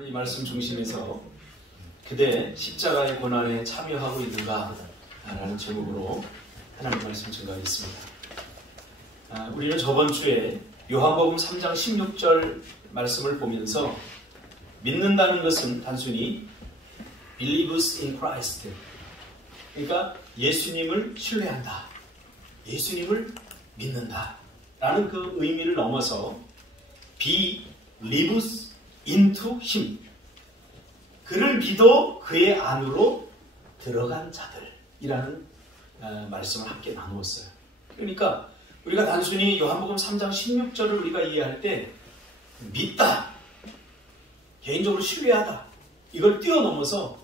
오늘 이 말씀 중심에서 그대 십자가의 고난에 참여하고 있는가? 라는 제목으로 하나님 말씀 증거하겠습니다. 우리는 저번 주에 요한복음 3장 16절 말씀을 보면서 믿는다는 것은 단순히 believes in Christ, 그러니까 예수님을 신뢰한다, 예수님을 믿는다 라는 그 의미를 넘어서 believes into him, 그를 믿어 그의 안으로 들어간 자들이라는 말씀을 함께 나누었어요. 그러니까 우리가 단순히 요한복음 3장 16절을 우리가 이해할 때 믿다, 개인적으로 신뢰하다, 이걸 뛰어넘어서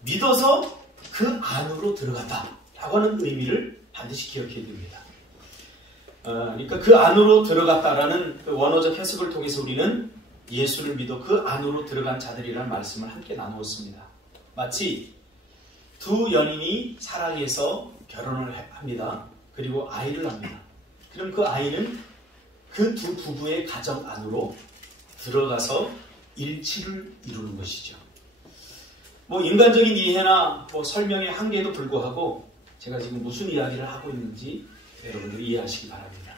믿어서 그 안으로 들어갔다 라고 하는 의미를 반드시 기억해야 됩니다. 그러니까 그 안으로 들어갔다라는 그 원어적 해석을 통해서 우리는 예수를 믿어 그 안으로 들어간 자들이라는 말씀을 함께 나누었습니다. 마치 두 연인이 사랑해서 결혼을 합니다. 그리고 아이를 합니다. 그럼 그 아이는 그 두 부부의 가정 안으로 들어가서 일치를 이루는 것이죠. 인간적인 이해나 설명의 한계에도 불구하고 제가 지금 무슨 이야기를 하고 있는지 여러분들 이해하시기 바랍니다.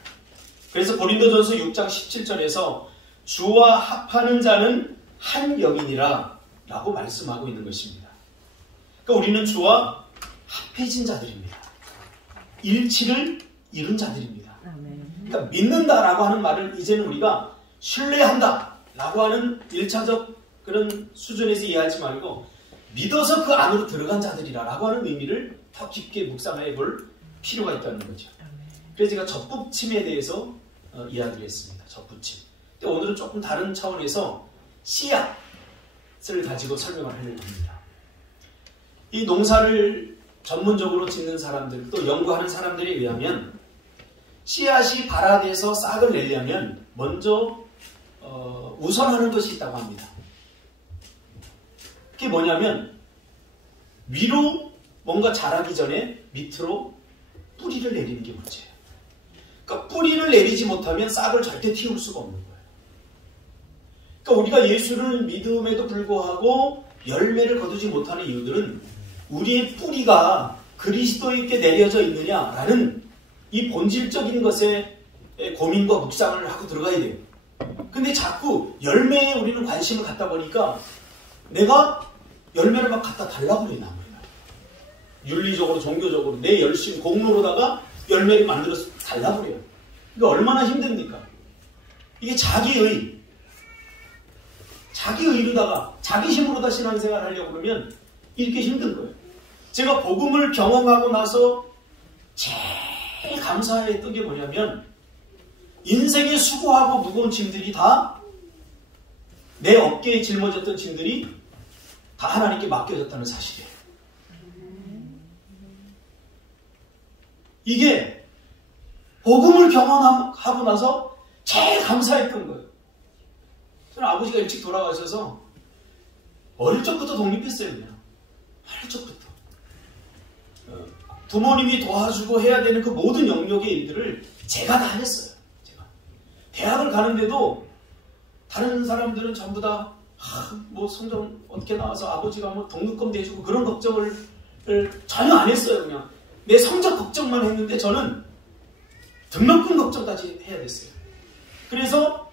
그래서 고린도전서 6장 17절에서 주와 합하는 자는 한 영이니라 라고 말씀하고 있는 것입니다. 그러니까 우리는 주와 합해진 자들입니다. 일치를 이룬 자들입니다. 그러니까 믿는다라고 하는 말을 이제는 우리가 신뢰한다 라고 하는 1차적 그런 수준에서 이해하지 말고 믿어서 그 안으로 들어간 자들이라 라고 하는 의미를 더 깊게 묵상해 볼 필요가 있다는 거죠. 그래서 제가 접붙임에 대해서 이야기를 했습니다. 접붙임. 근데 오늘은 조금 다른 차원에서 씨앗을 가지고 설명을 하려고 합니다. 이 농사를 전문적으로 짓는 사람들, 또 연구하는 사람들에 의하면 씨앗이 발화돼서 싹을 내려면 먼저 우선하는 것이 있다고 합니다. 그게 뭐냐면 위로 뭔가 자라기 전에 밑으로 뿌리를 내리는 게 문제예요. 그러니까 뿌리를 내리지 못하면 싹을 절대 틔울 수가 없는 거예요. 그러니까 우리가 예수를 믿음에도 불구하고 열매를 거두지 못하는 이유들은 우리의 뿌리가 그리스도에게 내려져 있느냐라는 이 본질적인 것에 고민과 묵상을 하고 들어가야 돼요. 근데 자꾸 열매에 우리는 관심을 갖다 보니까 내가 열매를 막 갖다 달라고 그러나 윤리적으로, 종교적으로 내 열심, 공로로다가 열매를 만들어서 달라고 그래요. 그러니까 얼마나 힘듭니까? 이게 자기의로다가 자기 힘으로다 신앙생활 하려고 그러면 이렇게 힘든 거예요. 제가 복음을 경험하고 나서 제일 감사했던 게 뭐냐면 인생의 수고하고 무거운 짐들이 다 내 어깨에 짊어졌던 짐들이 다 하나님께 맡겨졌다는 사실이에요. 이게 복음을 경험하고 나서 제일 감사했던 거예요. 저는 아버지가 일찍 돌아가셔서 어릴 적부터 독립했어요. 그냥 어릴 적부터 부모님이 도와주고 해야 되는 그 모든 영역의 일들을 제가 다 했어요. 제가 대학을 가는데도 다른 사람들은 전부 다 성적 어떻게 나와서 아버지가 등록금 내주고 그런 걱정을 전혀 안 했어요. 그냥 내 성적 걱정만 했는데 저는 등록금 걱정까지 해야 됐어요. 그래서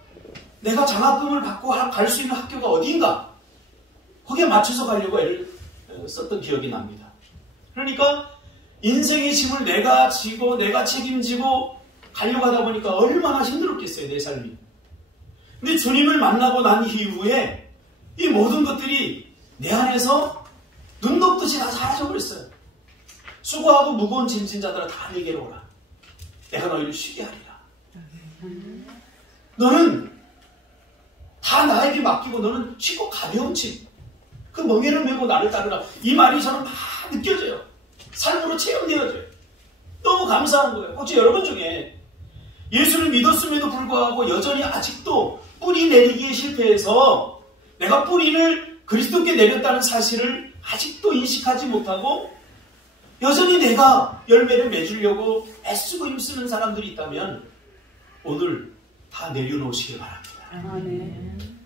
내가 장학금을 받고 갈 수 있는 학교가 어디인가 거기에 맞춰서 가려고 애를 썼던 기억이 납니다. 그러니까 인생의 짐을 내가 지고 내가 책임지고 가려고 하다 보니까 얼마나 힘들었겠어요, 내 삶이. 근데 주님을 만나고 난 이후에 이 모든 것들이 내 안에서 눈 녹듯이 다 사라져버렸어요. 수고하고 무거운 짐진 자들아 다 내게로 오라. 내가 너희를 쉬게 하리라. 너는 다 나에게 맡기고 너는 쉽고 가벼운 짐, 그 멍에를 메고 나를 따르라. 이 말이 저는 막 느껴져요. 삶으로 체험되어져요. 너무 감사한 거예요. 혹시 여러분 중에 예수를 믿었음에도 불구하고 여전히 아직도 뿌리 내리기에 실패해서 내가 뿌리를 그리스도께 내렸다는 사실을 아직도 인식하지 못하고 여전히 내가 열매를 맺으려고 애쓰고 힘쓰는 사람들이 있다면 오늘 다 내려놓으시길 바랍니다. 아멘.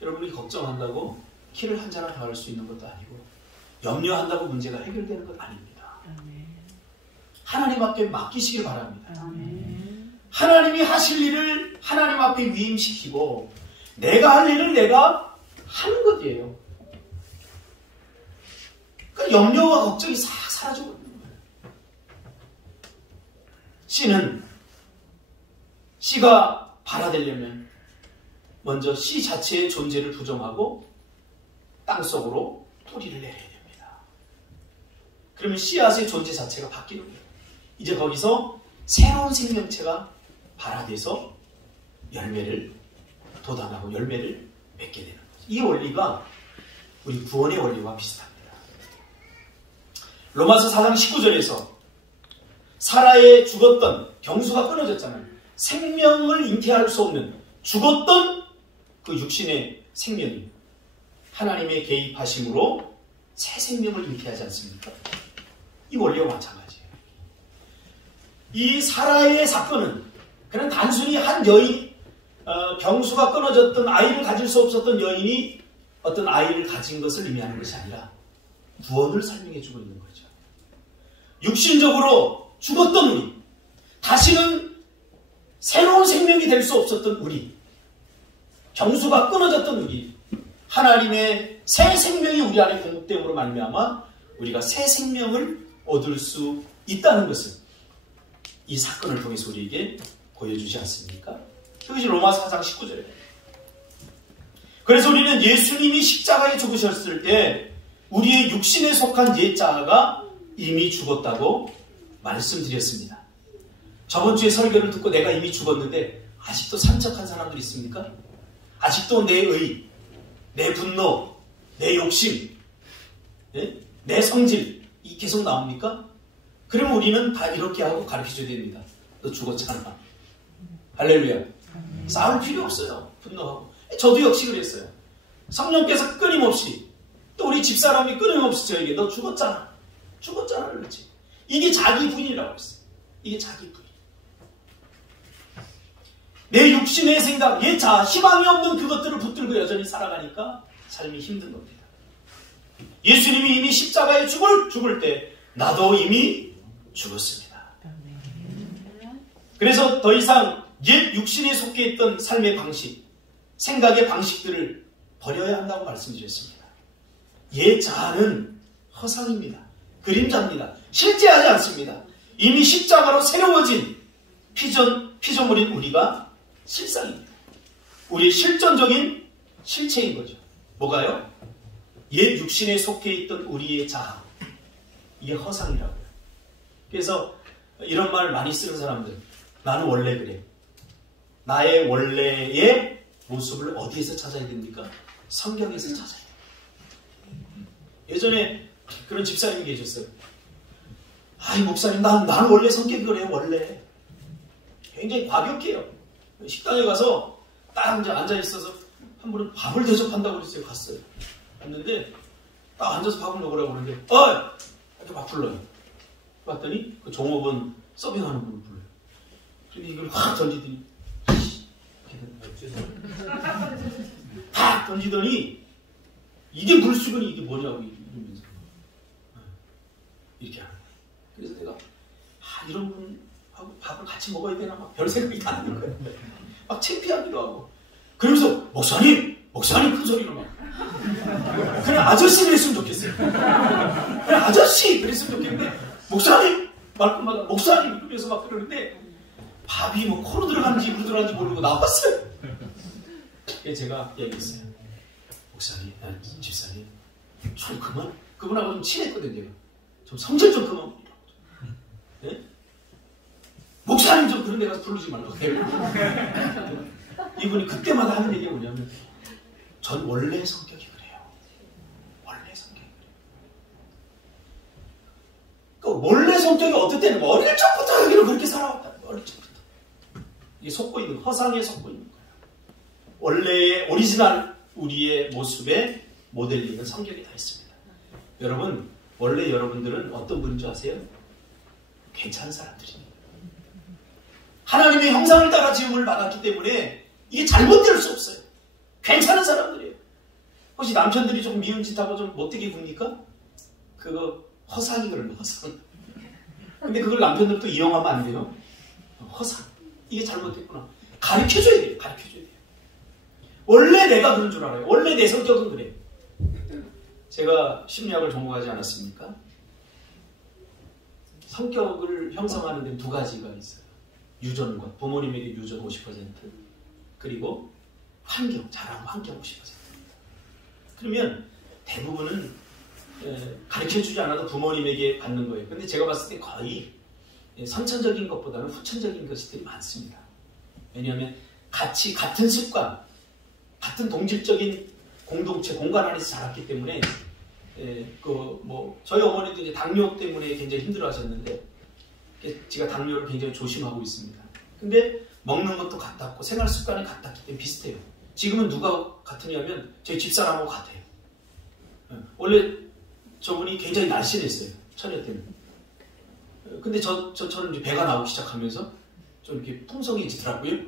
여러분이 걱정한다고 키를 한 자나 더 할 수 있는 것도 아니고 염려한다고 문제가 해결되는 것 아닙니다. 하나님 앞에 맡기시길 바랍니다. 하나님이 하실 일을 하나님 앞에 위임시키고 내가 할 일을 내가 하는 것이에요. 그러니까 염려와 걱정이 싹 사라지고 있는 거예요. 씨가 발화되려면 먼저 씨 자체의 존재를 부정하고 땅속으로 뿌리를 내려야 됩니다. 그러면 씨앗의 존재 자체가 바뀌는 거예요. 이제 거기서 새로운 생명체가 발화돼서 열매를 돋아나고 열매를 맺게 되는 거죠. 이 원리가 우리 구원의 원리와 비슷합니다. 로마서 4장 19절에서 사라의 죽었던 경수가 끊어졌잖아요. 생명을 잉태할 수 없는 죽었던 그 육신의 생명이 하나님의 개입하심으로 새 생명을 잉태하지 않습니까? 이 원리와 마찬가지예요. 이 사라의 사건은 그냥 단순히 한 여인, 경수가 끊어졌던 아이를 가질 수 없었던 여인이 어떤 아이를 가진 것을 의미하는 것이 아니라 구원을 설명해 주고 있는 거죠. 육신적으로 죽었던 우리, 다시는 새로운 생명이 될 수 없었던 우리, 경수가 끊어졌던 우리, 하나님의 새 생명이 우리 안에 공급됨으로 말미암아 우리가 새 생명을 얻을 수 있다는 것을 이 사건을 통해서 우리에게 보여주지 않습니까? 그것이 로마서 4장 19절이에요. 그래서 우리는 예수님이 십자가에 죽으셨을 때 우리의 육신에 속한 옛 자아가 이미 죽었다고 말씀드렸습니다. 저번 주에 설교를 듣고 내가 이미 죽었는데 아직도 산책한 사람들 있습니까? 아직도 내 의, 내 분노, 내 욕심, 내 성질 이 계속 나옵니까? 그러면 우리는 다 이렇게 하고 가르쳐줘야 됩니다. 너 죽었잖아. 할렐루야. 싸울 필요 없어요. 분노하고. 저도 역시 그랬어요. 성령께서 끊임없이 또 우리 집사람이 끊임없이 저에게 너 죽었잖아. 죽었잖아. 그렇지. 이게 자기 부인이라고 했어요. 이게 자기 부인. 내 육신의 생각, 옛 자아, 희망이 없는 그것들을 붙들고 여전히 살아가니까 삶이 힘든 겁니다. 예수님이 이미 십자가에 죽을 때 나도 이미 죽었습니다. 그래서 더 이상 옛 육신에 속해 있던 삶의 방식, 생각의 방식들을 버려야 한다고 말씀드렸습니다. 옛 자아는 허상입니다. 그림자입니다. 실제하지 않습니다. 이미 십자가로 새로워진 피조물인 우리가 실상입니다. 우리의 실존적인 실체인 거죠. 뭐가요? 옛 육신에 속해 있던 우리의 자아. 이게 허상이라고요. 그래서 이런 말을 많이 쓰는 사람들, 나는 원래 그래. 나의 원래의 모습을 어디에서 찾아야 됩니까? 성경에서 찾아야 돼요. 예전에 그런 집사님이 계셨어요. 아이 목사님, 나는 원래 성격이 그래요. 원래. 굉장히 과격해요. 식당에 가서 딱 앉아있어서 한 분은 밥을 대접한다고 그랬어요. 갔어요. 갔는데 딱 앉아서 밥을 먹으라고 그러는데 이렇게 막 불러요. 봤더니 그 종업원 서빙하는 분을 불러요. 그런데 이걸 확 던지더니 팍 던지더니 이게 물수건이 이게 뭐냐고 이러면서 이렇게 하는 거예요. 그래서 내가 이런 분하고 밥을 같이 먹어야 되나 막 별 생각이 다 나는 거예요. 막 창피하기도 하고. 그러면서 목사님 큰 소리로 막 그냥 아저씨 그랬으면 좋겠어요. 그냥 아저씨 그랬으면 좋겠는데 목사님 말끝마다 목사님 그래서 막 그러는데 밥이 뭐 코로 들어가는지 입으로 들어가는지 모르고 나왔어요. 그래서 제가 얘기했어요. 목사님, 집사님 좀 그만, 그분하고 좀 친했거든요. 좀 성질 좀 그만. 네? 목사님 좀 그런 데 가서 부르지 말라고 해요. 이분이 그때마다 하는 얘기가 뭐냐면 전 원래 성격이 그래요. 원래 성격이 그래요. 그러니까 원래 성격이 어떻다는 거 어릴 적부터 여기로 그렇게 살아왔다는 거예요. 어릴 적부터. 이게 속고 있는, 허상에 속고 있는 거예요. 원래의 오리지널 우리의 모습에 모델링은 성격이 다 있습니다. 여러분, 원래 여러분들은 어떤 분인 줄 아세요? 괜찮은 사람들입니다. 하나님의 형상을 따라 지음을 받았기 때문에 이게 잘못될 수 없어요. 괜찮은 사람들이에요. 혹시 남편들이 조금 미운 짓하고 좀 못되게 굽니까? 그거 허상이거든요, 허상. 근데 그걸 남편들도 이용하면 안 돼요. 허상. 이게 잘못됐구나. 가르쳐줘야 돼요. 가르쳐줘야 돼요. 원래 내가 그런 줄 알아요. 원래 내 성격은 그래. 제가 심리학을 전공하지 않았습니까? 성격을 형성하는 데는 두 가지가 있어요. 유전과 부모님에게 유전 50% 그리고 환경, 자란 환경 50%입니다. 그러면 대부분은 가르쳐주지 않아도 부모님에게 받는 거예요. 근데 제가 봤을 때 거의 선천적인 것보다는 후천적인 것들이 많습니다. 왜냐하면 같은 습관, 같은 동질적인 공동체, 공간 안에서 자랐기 때문에 저희 어머니도 이제 당뇨 때문에 굉장히 힘들어하셨는데 제가 당뇨를 굉장히 조심하고 있습니다. 근데 먹는 것도 같았고 생활 습관이 같았기 때문에 비슷해요. 지금은 누가 같으냐면 저희 집사람하고 같아요. 원래 저분이 굉장히 날씬했어요. 처녀 때문에. 근데 저처럼 이제 배가 나오기 시작하면서 좀 이렇게 풍성해지더라고요.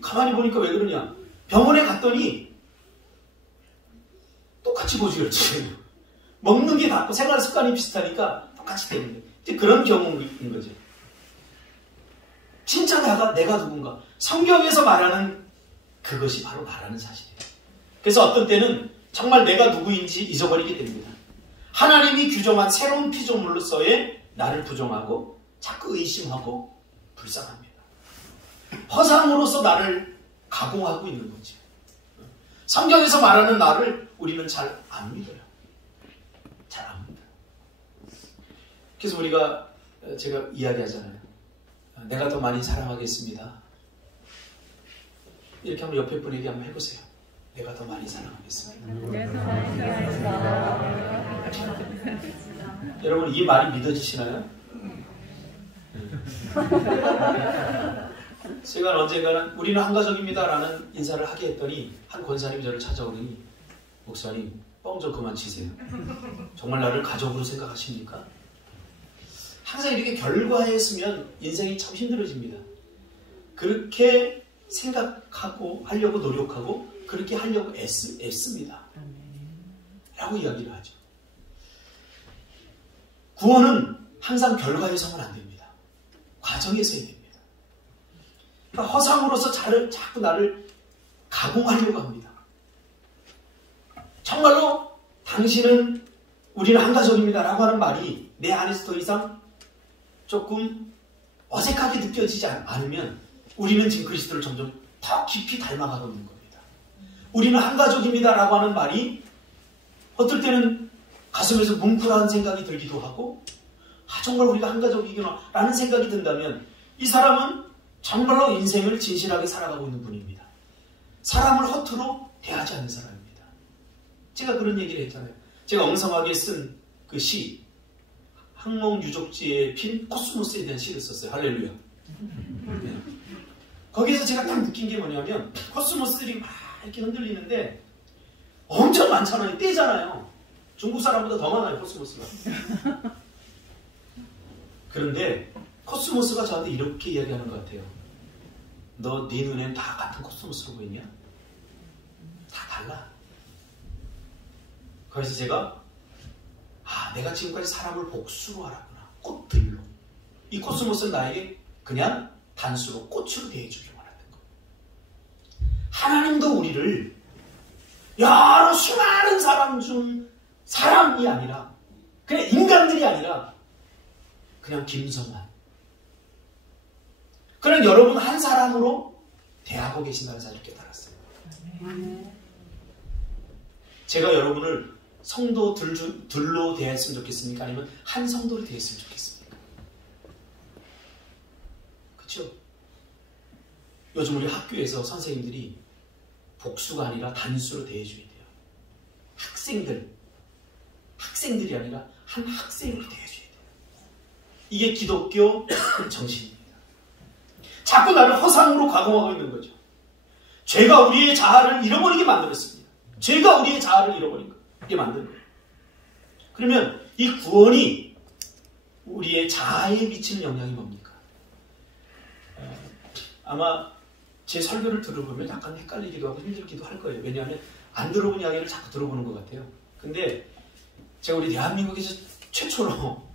가만히 보니까 왜 그러냐. 병원에 갔더니 똑같이 보지를 쳐요. 먹는 게 같고 생활 습관이 비슷하니까 똑같이 되는 거예요. 그런 경우인 거죠. 진짜 내가 누군가. 성경에서 말하는 그것이 바로 말하는 사실이에요. 그래서 어떤 때는 정말 내가 누구인지 잊어버리게 됩니다. 하나님이 규정한 새로운 피조물로서의 나를 부정하고 자꾸 의심하고 불쌍합니다. 허상으로서 나를 가공하고 있는 거죠. 성경에서 말하는 나를 우리는 잘 안 믿어요. 잘 안 믿어요. 그래서 제가 이야기하잖아요. 내가 더 많이 사랑하겠습니다. 이렇게 한번 옆에 분에게 한번 해보세요. 내가 더 많이 사랑하겠습니다. 여러분 이 말이 믿어지시나요? 제가 언젠가는 우리는 한 가족입니다 라는 인사를 하게 했더니 한 권사님이 저를 찾아오더니 목사님 뻥 좀 그만 치세요. 정말 나를 가족으로 생각하십니까? 항상 이렇게 결과했으면 인생이 참 힘들어집니다. 그렇게 생각하고 하려고 노력하고 그렇게 하려고 애씁니다. 라고 이야기를 하죠. 구원은 항상 결과에서는 안 됩니다. 과정에서야 됩니다. 그러니까 허상으로서 자꾸 나를 가공하려고 합니다. 정말로 당신은 우리는 한 가족입니다 라고 하는 말이 내 안에서 더 이상 조금 어색하게 느껴지지 않으면 우리는 지금 그리스도를 점점 더 깊이 닮아가고 있는 겁니다. 우리는 한 가족입니다 라고 하는 말이 어떨 때는 가슴에서 뭉클한 생각이 들기도 하고 정말 우리가 한 가족이구나 라는 생각이 든다면 이 사람은 정말로 인생을 진실하게 살아가고 있는 분입니다. 사람을 허투루 대하지 않는 사람입니다. 제가 그런 얘기를 했잖아요. 제가 엉성하게 쓴 그 시 항목유족지에 핀 코스모스에 대한 시를 썼어요. 할렐루야. 네. 거기서 제가 딱 느낀 게 뭐냐면 코스모스들이 막 이렇게 흔들리는데 엄청 많잖아요. 떼잖아요. 중국 사람보다 더 많아요. 코스모스가. 그런데 코스모스가 저한테 이렇게 이야기하는 것 같아요. 너 네 눈엔 다 같은 코스모스로 보이냐? 다 달라. 그래서 제가 내가 지금까지 사람을 복수로 알았구나. 꽃들로. 이 코스모스는 나에게 그냥 단수로 꽃으로 대해주기만 했던 거예요. 하나님도 우리를 여러 수많은 사람 중 사람이 아니라 그냥 인간들이 아니라 그냥 김성환 그런 여러분 한 사람으로 대하고 계신다는 사실을 깨달았어요. 제가 여러분을 성도들로 대했으면 좋겠습니까? 아니면 한 성도로 대했으면 좋겠습니까? 그렇죠? 요즘 우리 학교에서 선생님들이 복수가 아니라 단수로 대해줘야 돼요. 학생들이 아니라 한 학생으로 대해줘야 돼요. 이게 기독교 정신입니다. 자꾸 나를 허상으로 가공하고 있는 거죠. 죄가 우리의 자아를 잃어버리게 만들었습니다. 죄가 우리의 자아를 잃어버린 거예요. 이게 만든 거예요. 그러면 이 구원이 우리의 자아에 미치는 영향이 뭡니까? 아마 제 설교를 들어보면 약간 헷갈리기도 하고 힘들기도 할 거예요. 왜냐하면 안 들어본 이야기를 자꾸 들어보는 것 같아요. 근데 제가 우리 대한민국에서 최초로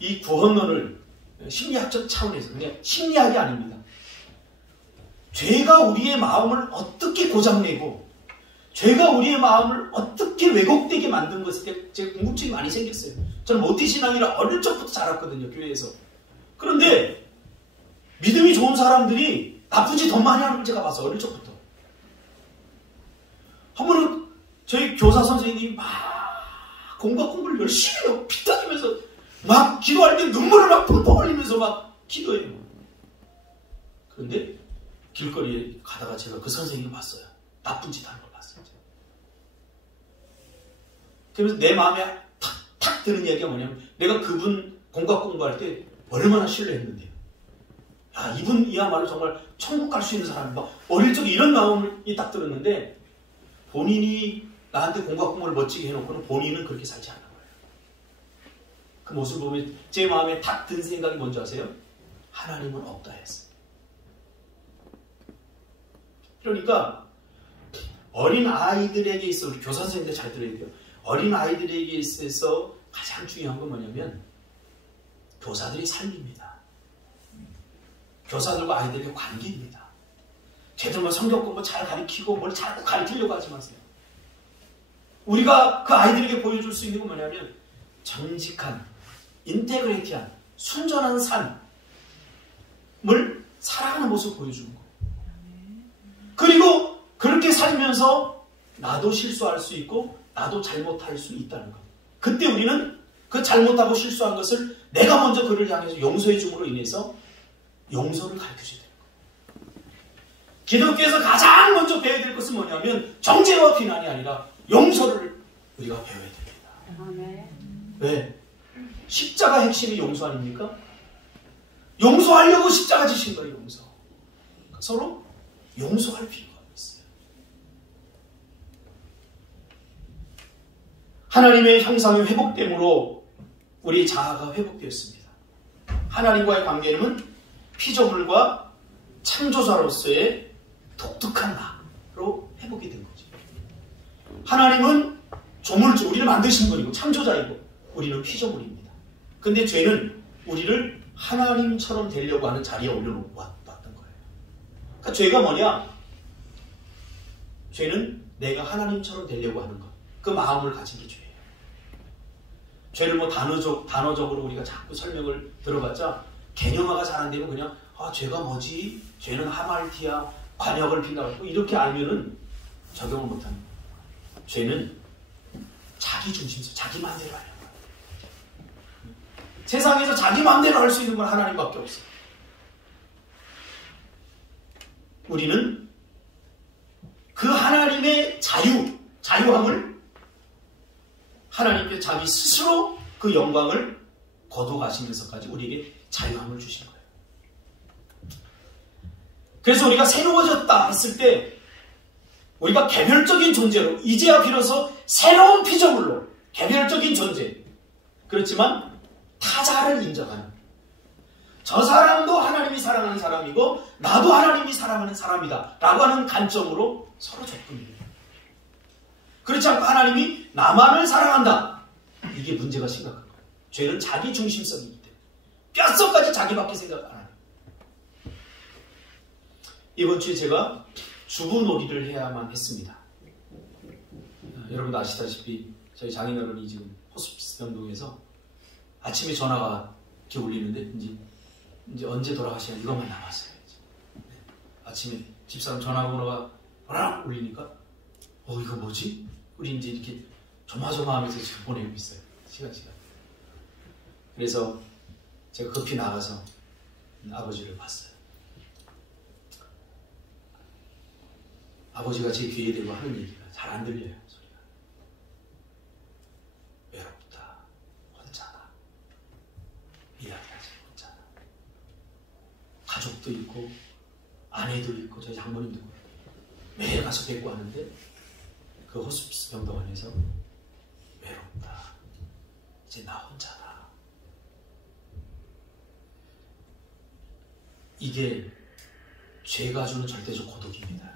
이 구원론을 심리학적 차원에서, 그냥 심리학이 아닙니다. 죄가 우리의 마음을 어떻게 고장내고 죄가 우리의 마음을 어떻게 왜곡되게 만든 것에 제가 궁금증이 많이 생겼어요. 저는 모태신앙이라 어릴 적부터 자랐거든요, 교회에서. 그런데 믿음이 좋은 사람들이 나쁜 짓 더 많이 하는 걸 제가 봤어요, 어릴 적부터. 한 번은 저희 교사 선생님이 막 공과 공부를 열심히 해요. 피 터지면서 막 기도할 때 눈물을 막 펑펑 흘리면서 막 기도해요. 그런데 길거리에 가다가 제가 그 선생님을 봤어요. 나쁜 짓 하는 걸 봤어요. 그래서 내 마음에 탁 드는 이야기가 뭐냐면, 내가 그분 공과 공부할 때 얼마나 신뢰했는데요. 야, 이분이야말로 정말 천국 갈 수 있는 사람이다. 어릴 적에 이런 마음이 딱 들었는데, 본인이 나한테 공과 공부를 멋지게 해놓고는 본인은 그렇게 살지 않는 거예요. 그 모습을 보면 제 마음에 탁 든 생각이 뭔지 아세요? 하나님은 없다 했어요. 그러니까 어린 아이들에게 있어, 우리 교사 선생님들 잘 들어야 돼요. 어린 아이들에게 있어서 가장 중요한 건 뭐냐면 교사들의 삶입니다. 교사들과 아이들의 관계입니다. 쟤들만 성경 공부 잘 가르치고 뭘 자꾸 가르치려고 하지 마세요. 우리가 그 아이들에게 보여줄 수 있는 건 뭐냐면 정직한, 인테그리티한, 순전한 삶을 살아가는 모습을 보여주는 거예요. 그리고 그렇게 살면서 나도 실수할 수 있고 나도 잘못할 수 있다는 것. 그때 우리는 그 잘못하고 실수한 것을 내가 먼저 그를 향해서 용서해 줌으로 인해서 용서를 가르쳐줘야 돼요. 기독교에서 가장 먼저 배워야 될 것은 뭐냐면 정죄와 비난이 아니라 용서를 우리가 배워야 됩니다. 왜? 십자가 핵심이 용서 아닙니까? 용서하려고 십자가 지신 거예요. 용서. 서로 용서할 필요가 있어요. 하나님의 형상의 회복됨으로 우리 자아가 회복되었습니다. 하나님과의 관계는 피조물과 창조자로서의 독특한 나로 회복이 된 거죠. 하나님은 조물주, 우리를 만드신 분이고 창조자이고 우리는 피조물입니다. 근데 죄는 우리를 하나님처럼 되려고 하는 자리에 올려놓고 왔던 거예요. 그러니까 죄가 뭐냐? 죄는 내가 하나님처럼 되려고 하는 것. 그 마음을 가진 게 죄예요. 죄를 뭐 단어적으로 우리가 자꾸 설명을 들어봤자 개념화가 잘 안 되면 그냥 죄가 뭐지? 죄는 하말티야, 관역을 빈다고 이렇게 알면은 적용을 못하는 거예요. 죄는 자기 중심적, 자기 마음대로 하는 거예요. 세상에서 자기 마음대로 할 수 있는 건 하나님밖에 없어요. 우리는 그 하나님의 자유함을 하나님께 자기 스스로 그 영광을 거둬가시면서까지 우리에게 자유함을 주신 거예요. 그래서 우리가 새로워졌다 했을 때 우리가 개별적인 존재로 이제야 비로소 새로운 피조물로 개별적인 존재, 그렇지만 타자를 인정하는, 저 사람도 하나님이 사랑하는 사람이고 나도 하나님이 사랑하는 사람이다 라고 하는 관점으로 서로 접근해요. 그렇지 않고 하나님이 나만을 사랑한다, 이게 문제가 심각한 거예요. 죄는 자기 중심성이기 때문에 뼛속까지 자기밖에 생각 안 해요. 이번 주에 제가 주부놀이를 해야만 했습니다. 여러분도 아시다시피 저희 장인어른이 지금 호스피스 병동에서 아침에 전화가 이렇게 울리는데 이제 언제 돌아가시냐 이것만 남았어요. 아침에 집사람 전화번호가 와락 울리니까 이거 뭐지? 우리 이제 이렇게 조마조마하면서 지금 보내고 있어요. 시간. 그래서 제가 급히 나가서 아버지를 봤어요. 아버지가 제 귀에 대고 하는 얘기가 잘 안 들려요. 소리가. 외롭다. 혼자다. 이야기하지. 혼자다. 가족도 있고 아내도 있고 저희 장모님도 있고 매일 가서 뵙고 하는데 그 호스피스 병동안에서 외롭다. 이제 나 혼자다. 이게 죄가 주는 절대적 고독입니다.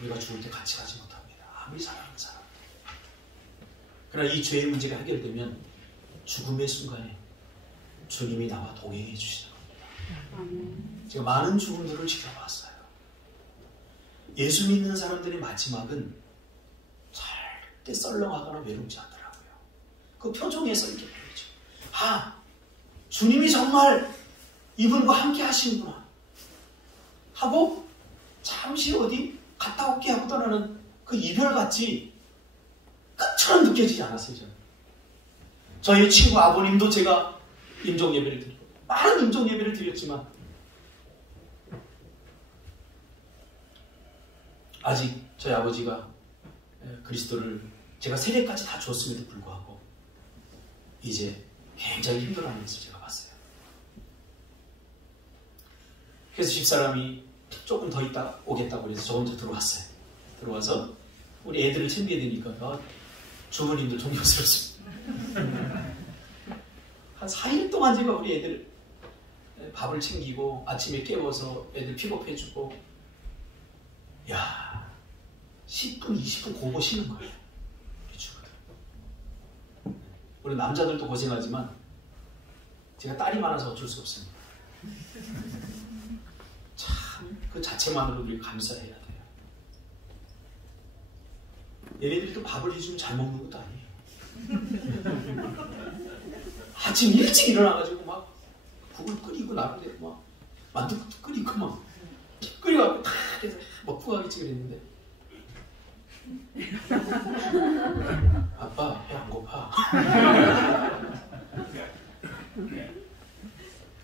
우리가 죽을 때 같이 가지 못합니다. 아무리 사랑하는 사람. 그러나 이 죄의 문제가 해결되면 죽음의 순간에 주님이 나와 동행해 주시는 겁니다. 제가 많은 죽음들을 지켜봤어요. 예수 믿는 사람들의 마지막은 절대 썰렁하거나 외롭지 않더라고요. 그 표정에서 이렇게 보이죠. 아, 주님이 정말 이분과 함께 하시는구나 하고 잠시 어디 갔다 올게 하고 떠나는 그 이별같이 끝처럼 느껴지지 않았어요. 저는. 저희 친구 아버님도 제가 임종예배를 드리고 많은 임종예배를 드렸지만 아직 저희 아버지가 그리스도를 제가 세례까지 다 줬음에도 불구하고 이제 굉장히 힘들어하면서 제가 봤어요. 그래서 집사람이 조금 더 있다 오겠다고 그래서 저 혼자 들어왔어요. 들어와서 우리 애들을 챙겨야 되니까 주부님들 존경스럽습니다. 한 4일 동안 제가 우리 애들 밥을 챙기고 아침에 깨워서 애들 픽업해주고 야 10분 20분 고고 쉬는 거예요. 우리 주부들. 우리 남자들도 고생하지만 제가 딸이 많아서 어쩔 수 없습니다. 참 그 자체만으로도 우리가 감사해야 돼요. 얘네들이 또 밥을 해주면 잘 먹는 것도 아니에요. 아침 일찍 일어나가지고 막 국을 끓이고 나름대로 막 만두국도 끓이고 막 끓여갖고 다 해서 먹고 가겠지 그랬는데 아빠 배 안 고파.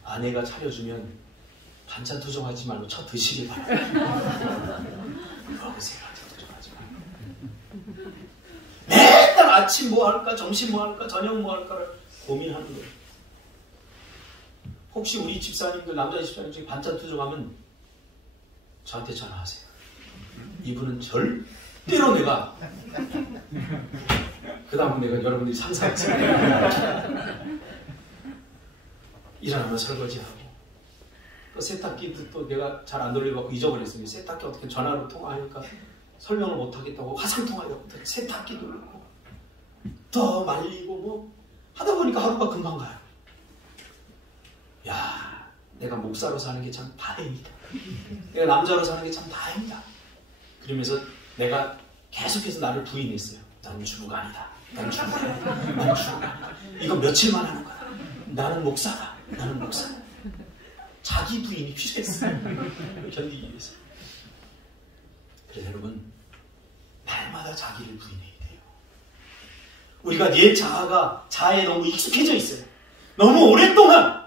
아내가 차려주면 반찬 투정하지 말고 쳐 드시길 바랍니다. 먹으세요. 반찬 투정하지 말고. 맨날 아침 뭐 할까, 점심 뭐 할까, 저녁 뭐 할까를 고민하는 거예요. 혹시 우리 집사님들, 남자 집사님 중에 반찬 투정하면 저한테 전화하세요. 이분은 절대로 내가 그 다음 내가 여러분들이 상상하세요. 일어나면 설거지하고 또 세탁기도 또 내가 잘 안 돌려갖고 잊어버렸어요. 세탁기 어떻게 전화로 통화하니까 설명을 못하겠다고 화상통화하고 세탁기도 넣고 더 말리고 뭐 하다 보니까 하루가 금방 가요. 야, 내가 목사로 사는 게 참 다행이다. 내가 남자로 사는 게 참 다행이다. 그러면서 내가 계속해서 나를 부인했어요. 난 주부가 아니다. 난 주부가 아니다. 난 주부가 아니다. 이거 며칠만 하는 거야. 나는 목사다. 나는 목사다. 자기 부인이 필요했어요. 견디기 위해서. 그래서 여러분, 날마다 자기를 부인해야 돼요. 우리가 옛 자아에 너무 익숙해져 있어요. 너무 오랫동안.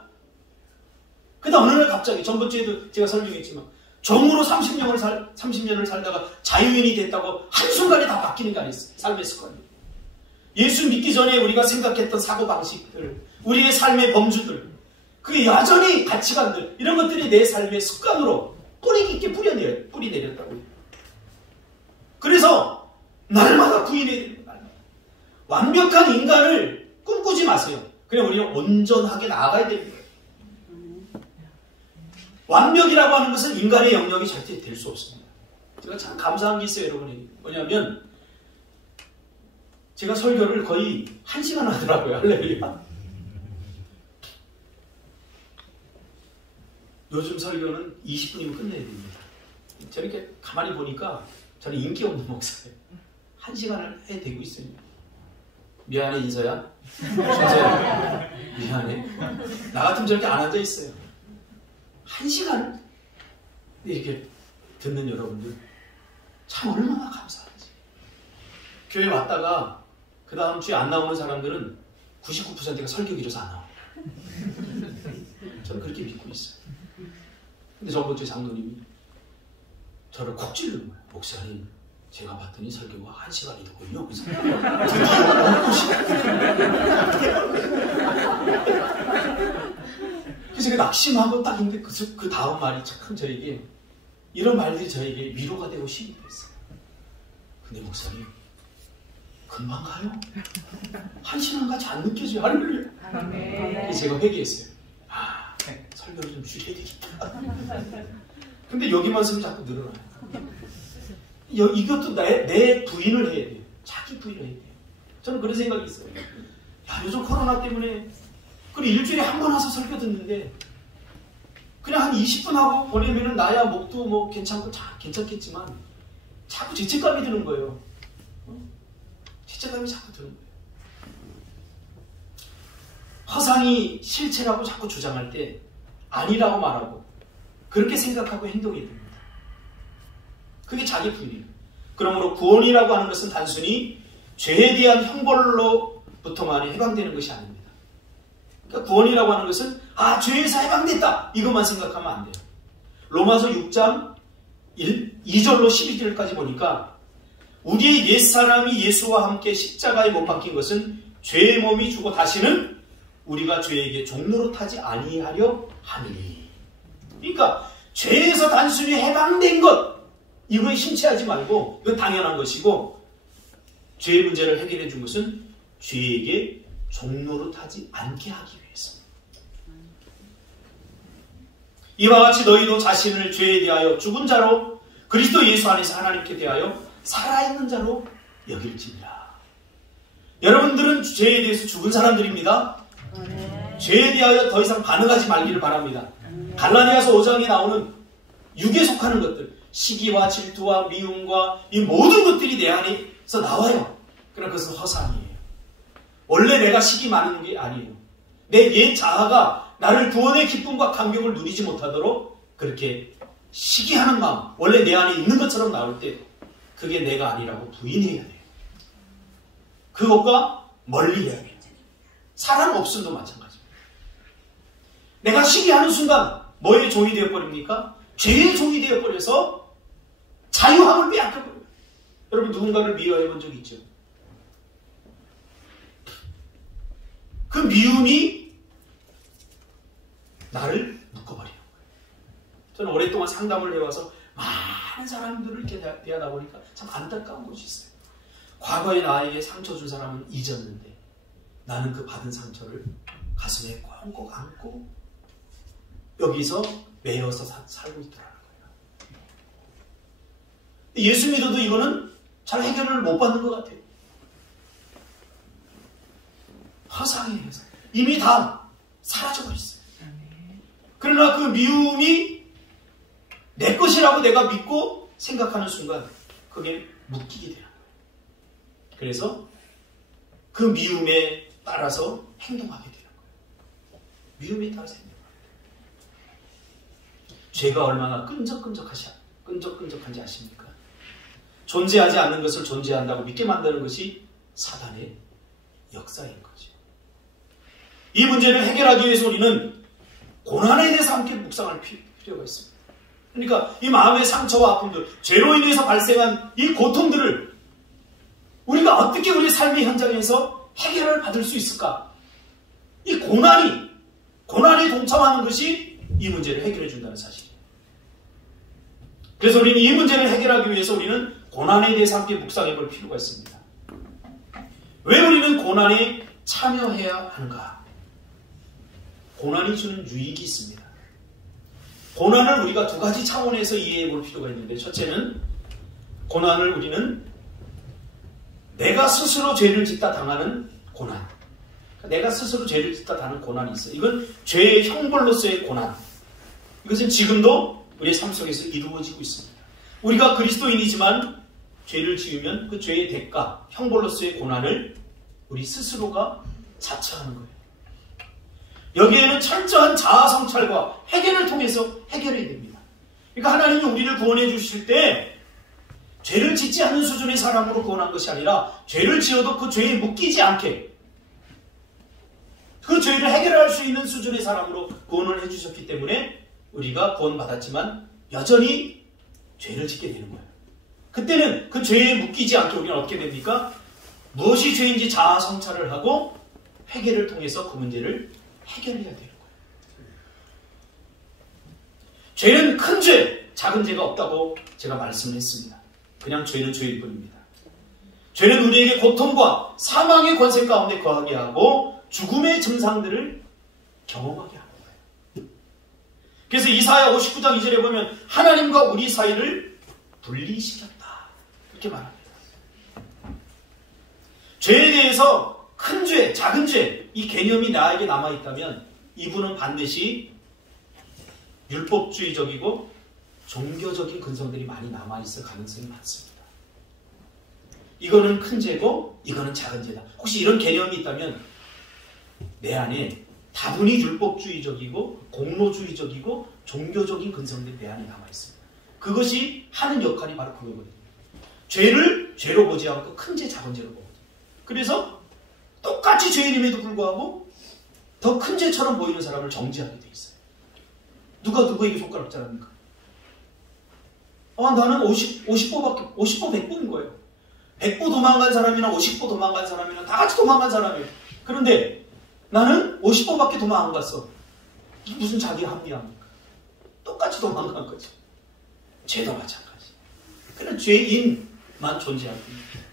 그러다 어느 날 갑자기, 전번주에도 제가 설명했지만 종으로 30년을 살다가 자유인이 됐다고 한순간에 다 바뀌는 게 아니었어요. 삶의 습관이. 예수 믿기 전에 우리가 생각했던 사고방식들, 우리의 삶의 범주들, 그게 여전히 가치관들, 이런 것들이 내 삶의 습관으로 뿌리 깊게 뿌리 내렸다고요. 그래서 날마다 부인해야 됩니다. 완벽한 인간을 꿈꾸지 마세요. 그냥 우리는 온전하게 나아가야 됩니다. 완벽이라고 하는 것은 인간의 영역이 절대 될 수 없습니다. 제가 참 감사한 게 있어요, 여러분이. 뭐냐면 제가 설교를 거의 1시간 하더라고요. 할렐루야. 요즘 설교는 20분이면 끝내야 됩니다. 저렇게 가만히 보니까 저는 인기 없는 목사예요. 1시간을 해야 되고 있어요. 미안해, 인서야. 인서야. 미안해. 나 같으면 저렇게 안 앉아 있어요. 1시간 이렇게 듣는 여러분들 참 얼마나 감사하지. 교회 왔다가 그 다음 주에 안 나오는 사람들은 99%가 설교 길어서 안 나와요. 저는 그렇게 믿고 있어요. 근데 저번 주에 장로님이 저를 콕 찌르는 거예요. 목사님, 제가 봤더니 설교가 1시간이더군요. 그래서 그래서 제가 낙심하고 딱 있는데 그 다음 말이 참 저에게, 이런 말들이 저에게 위로가 되고 힘이 됐어요. 근데 목사님, 금방 가요? 1시간까지 안 느껴져요. 할렐루야. 그래서 제가 회개했어요. 설교를 좀 줄여야 되겠다. 근데 여기만 쓰면 자꾸 늘어나요. 이것도 내 부인을 해야 돼요. 자기 부인을 해야 돼요. 저는 그런 생각이 있어요. 야, 요즘 코로나 때문에 그리고 일주일에 한 번 와서 설교 듣는데 그냥 한 20분 하고 보내면은 나야 목도 뭐 괜찮겠지만 자꾸 죄책감이 드는 거예요. 죄책감이 자꾸 드는 거예요. 허상이 실체라고 자꾸 주장할 때 아니라고 말하고 그렇게 생각하고 행동이 됩니다. 그게 자기 부인이에요. 그러므로 구원이라고 하는 것은 단순히 죄에 대한 형벌로부터만 해방되는 것이 아닙니다. 그러니까 구원이라고 하는 것은 죄에서 해방됐다 이것만 생각하면 안 돼요. 로마서 6장 2절로 12절까지 보니까 우리의 옛사람이 예수와 함께 십자가에 못 박힌 것은 죄의 몸이 주고 다시는 우리가 죄에게 종로로 타지 아니하려 하니. 그러니까 죄에서 단순히 해방된 것 이거에 심취하지 말고 이건 당연한 것이고 죄의 문제를 해결해 준 것은 죄에게 종로로 타지 않게 하기 위해서. 이와 같이 너희도 자신을 죄에 대하여 죽은 자로 그리스도 예수 안에서 하나님께 대하여 살아있는 자로 여길지니라. 여러분들은 죄에 대해서 죽은 사람들입니다. 죄에 대하여 더 이상 반응하지 말기를 바랍니다. 갈라디아서 5장에 나오는 육에 속하는 것들, 시기와 질투와 미움과 이 모든 것들이 내 안에서 나와요. 그러나 그것은 허상이에요. 원래 내가 시기 많은 게 아니에요. 내 옛 자아가 나를 구원의 기쁨과 감격을 누리지 못하도록 그렇게 시기하는 마음, 원래 내 안에 있는 것처럼 나올 때 그게 내가 아니라고 부인해야 돼요. 그것과 멀리 해야 돼요. 사람 없음도 마찬가지입니다. 내가 시기하는 순간 뭐의 종이 되어버립니까? 죄의 종이 되어버려서 자유함을 빼앗겨버려요. 여러분 누군가를 미워해본 적 있죠? 그 미움이 나를 묶어버리는 거예요. 저는 오랫동안 상담을 해와서 많은 사람들을 이렇게 대하다 보니까 참 안타까운 것이 있어요. 과거에 나에게 상처 준 사람은 잊었는데 나는 그 받은 상처를 가슴에 꽁꽁 안고 여기서 매여서 살고 있더라는 거예요. 예수 믿어도 이거는 잘 해결을 못 받는 것 같아요. 허상에 의해서 이미 다 사라져버렸어요. 그러나 그 미움이 내 것이라고 내가 믿고 생각하는 순간 그게 묶이게 되는 거예요. 그래서 그 미움에 따라서 행동하게 되는 거예요. 미움에 따라서 행동하게 돼요. 죄가 얼마나 끈적끈적한지 아십니까? 존재하지 않는 것을 존재한다고 믿게 만드는 것이 사단의 역사인 거죠. 이 문제를 해결하기 위해서 우리는 고난에 대해서 함께 묵상할 필요가 있습니다. 그러니까 이 마음의 상처와 아픔들, 죄로 인해서 발생한 이 고통들을 우리가 어떻게 우리 삶의 현장에서 해결을 받을 수 있을까? 이 고난에 동참하는 것이 이 문제를 해결해 준다는 사실이에요. 그래서 우리는 이 문제를 해결하기 위해서 우리는 고난에 대해서 함께 묵상해 볼 필요가 있습니다. 왜 우리는 고난에 참여해야 하는가? 고난이 주는 유익이 있습니다. 고난을 우리가 두 가지 차원에서 이해해 볼 필요가 있는데, 첫째는 고난을 우리는 내가 스스로 죄를 짓다 당하는 고난. 내가 스스로 죄를 짓다 당하는 고난이 있어요. 이건 죄의 형벌로서의 고난. 이것은 지금도 우리의 삶 속에서 이루어지고 있습니다. 우리가 그리스도인이지만 죄를 지으면 그 죄의 대가, 형벌로서의 고난을 우리 스스로가 자처하는 거예요. 여기에는 철저한 자아 성찰과 해결을 통해서 해결해야 됩니다. 그러니까 하나님이 우리를 구원해 주실 때 죄를 짓지 않는 수준의 사람으로 구원한 것이 아니라 죄를 지어도 그 죄에 묶이지 않게 그 죄를 해결할 수 있는 수준의 사람으로 구원을 해주셨기 때문에 우리가 구원받았지만 여전히 죄를 짓게 되는 거예요. 그때는 그 죄에 묶이지 않게 우리는 어떻게 됩니까? 무엇이 죄인지 자아 성찰을 하고 회개를 통해서 그 문제를 해결해야 되는 거예요. 죄는 큰 죄, 작은 죄가 없다고 제가 말씀을 했습니다. 그냥 죄는 죄일 뿐입니다. 죄는 우리에게 고통과 사망의 권세 가운데 거하게 하고 죽음의 증상들을 경험하게 하는 거예요. 그래서 이사야 59장 2절에 보면 하나님과 우리 사이를 분리시켰다. 이렇게 말합니다. 죄에 대해서 큰 죄, 작은 죄, 이 개념이 나에게 남아있다면 이분은 반드시 율법주의적이고 종교적인 근성들이 많이 남아있을 가능성이 많습니다. 이거는 큰 죄고 이거는 작은 죄다. 혹시 이런 개념이 있다면 내 안에 다분히 율법주의적이고 공로주의적이고 종교적인 근성들이 내 안에 남아있습니다. 그것이 하는 역할이 바로 그거거든요. 죄를 죄로 보지 않고 큰 죄, 작은 죄로 보거든요. 그래서 똑같이 죄인임에도 불구하고 더 큰 죄처럼 보이는 사람을 정죄하게 돼 있어요. 누가 누구에게 손가락 자릅니까? 나는 50보밖에, 50보 100보인 거예요. 100보 도망간 사람이나 50보 도망간 사람이나 다 같이 도망간 사람이에요. 그런데 나는 50보밖에 도망 안 갔어. 이게 무슨 자기 합리화입니까? 똑같이 도망간 거지. 죄도 마찬가지. 그런 죄인만 존재하고 있습니다.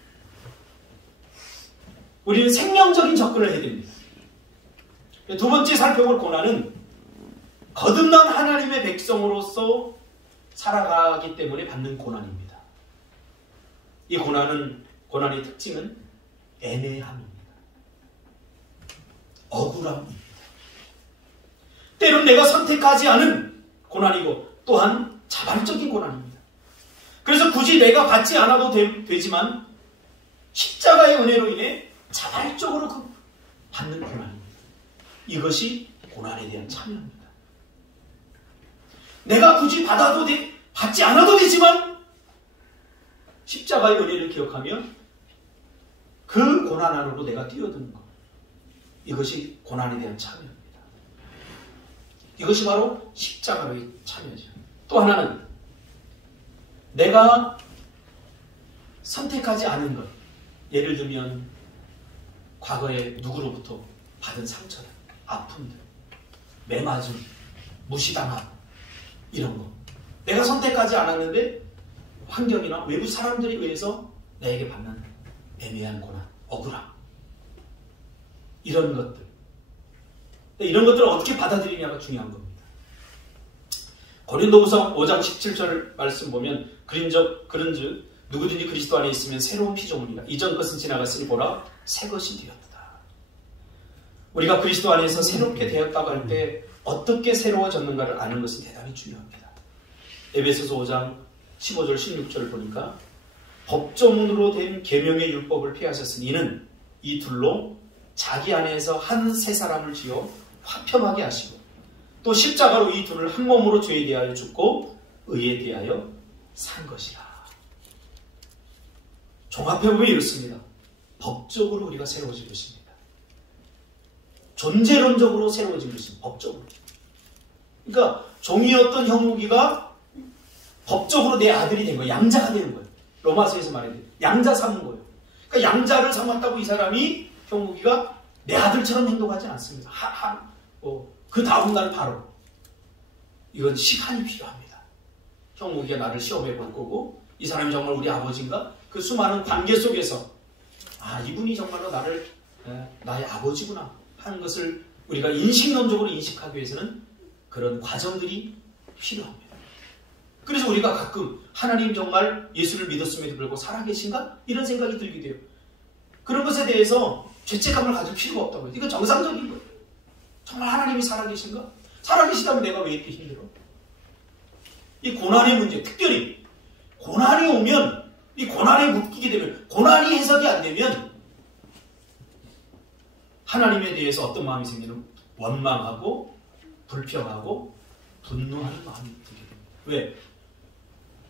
우리는 생명적인 접근을 해야 됩니다. 두 번째 살펴볼 고난은 거듭난 하나님의 백성으로서 살아가기 때문에 받는 고난입니다. 이 고난의 특징은 애매함입니다. 억울함입니다. 때론 내가 선택하지 않은 고난이고 또한 자발적인 고난입니다. 그래서 굳이 내가 받지 않아도 되지만 십자가의 은혜로 인해 자발적으로 받는 고난입니다. 이것이 고난에 대한 참여입니다. 내가 굳이 받지 않아도 되지만 십자가의 은혜를 기억하며 그 고난 안으로 내가 뛰어드는 것. 이것이 고난에 대한 참여입니다. 이것이 바로 십자가의 참여죠. 또 하나는 내가 선택하지 않은 것. 예를 들면 과거에 누구로부터 받은 상처들, 아픔들, 매맞음, 무시당함 이런 거. 내가 선택하지 않았는데 환경이나 외부 사람들에 의해서 나에게 받는 애매한 고난, 억울함 이런 것들. 이런 것들을 어떻게 받아들이냐가 중요한 겁니다. 고린도후서 5장 17절 말씀 보면 그런즉 누구든지 그리스도 안에 있으면 새로운 피조물이라. 이전 것은 지나갔으니 보라 새 것이 되었다. 우리가 그리스도 안에서 새롭게 되었다고 할 때 어떻게 새로워졌는가를 아는 것은 대단히 중요합니다. 에베소서 5장 15절 16절을 보니까 법조문으로 된 계명의 율법을 폐하셨으니 이는 이 둘로 자기 안에서 한 새 사람을 지어 화평하게 하시고 또 십자가로 이 둘을 한 몸으로 죄에 대하여 죽고 의에 대하여 산 것이라. 종합해보면 이렇습니다. 법적으로 우리가 새로워진 것입니다. 존재론적으로 새로워진 것입니다. 법적으로. 그러니까 종이었던 형무기가 법적으로 내 아들이 된 거예요. 양자가 되는 거예요. 로마서에서 말해요. 양자 삼은 거예요. 그러니까 양자를 삼았다고 이 사람이 형무기가 내 아들처럼 행동하지 않습니다. 그 다음날 바로. 이건 시간이 필요합니다. 형무기가 나를 시험해 볼 거고 이 사람이 정말 우리 아버지인가? 그 수많은 관계 속에서 이분이 정말로 나의 아버지구나 하는 것을 우리가 인식론적으로 인식하기 위해서는 그런 과정들이 필요합니다. 그래서 우리가 가끔 하나님 정말 예수를 믿었음에도 불구하고 살아계신가? 이런 생각이 들게 돼요. 그런 것에 대해서 죄책감을 가질 필요가 없다고요. 이건 정상적인 거예요. 정말 하나님이 살아계신가? 살아계시다면 내가 왜 이렇게 힘들어? 이 고난의 문제, 특별히 고난이 오면 이 고난에 묶이게 되면 고난이 해석이 안 되면 하나님에 대해서 어떤 마음이 생기는 원망하고 불평하고 분노하는 마음이 들게 됩니다. 왜?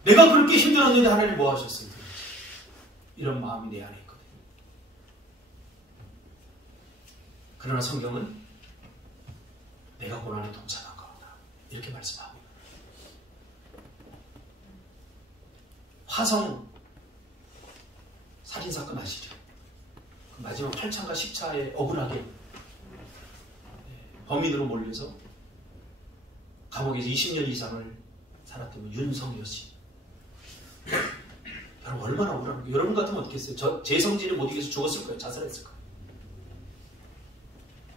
내가 그렇게 힘들었는데 하나님 뭐 하셨어요? 이런 마음이 내 안에 있거든요. 그러나 성경은 내가 고난에 동참한 겁니다. 이렇게 말씀하고 화성 살인사건 아시죠? 마지막 8차가 10차에 억울하게 범인으로 몰려서 감옥에서 20년 이상을 살았던 윤석열 씨. 여러분 얼마나 억울합니까? 여러분 같으면 어떻게 했어요? 제 성질을 못 이겨서 죽었을 거예요. 자살했을 거예요.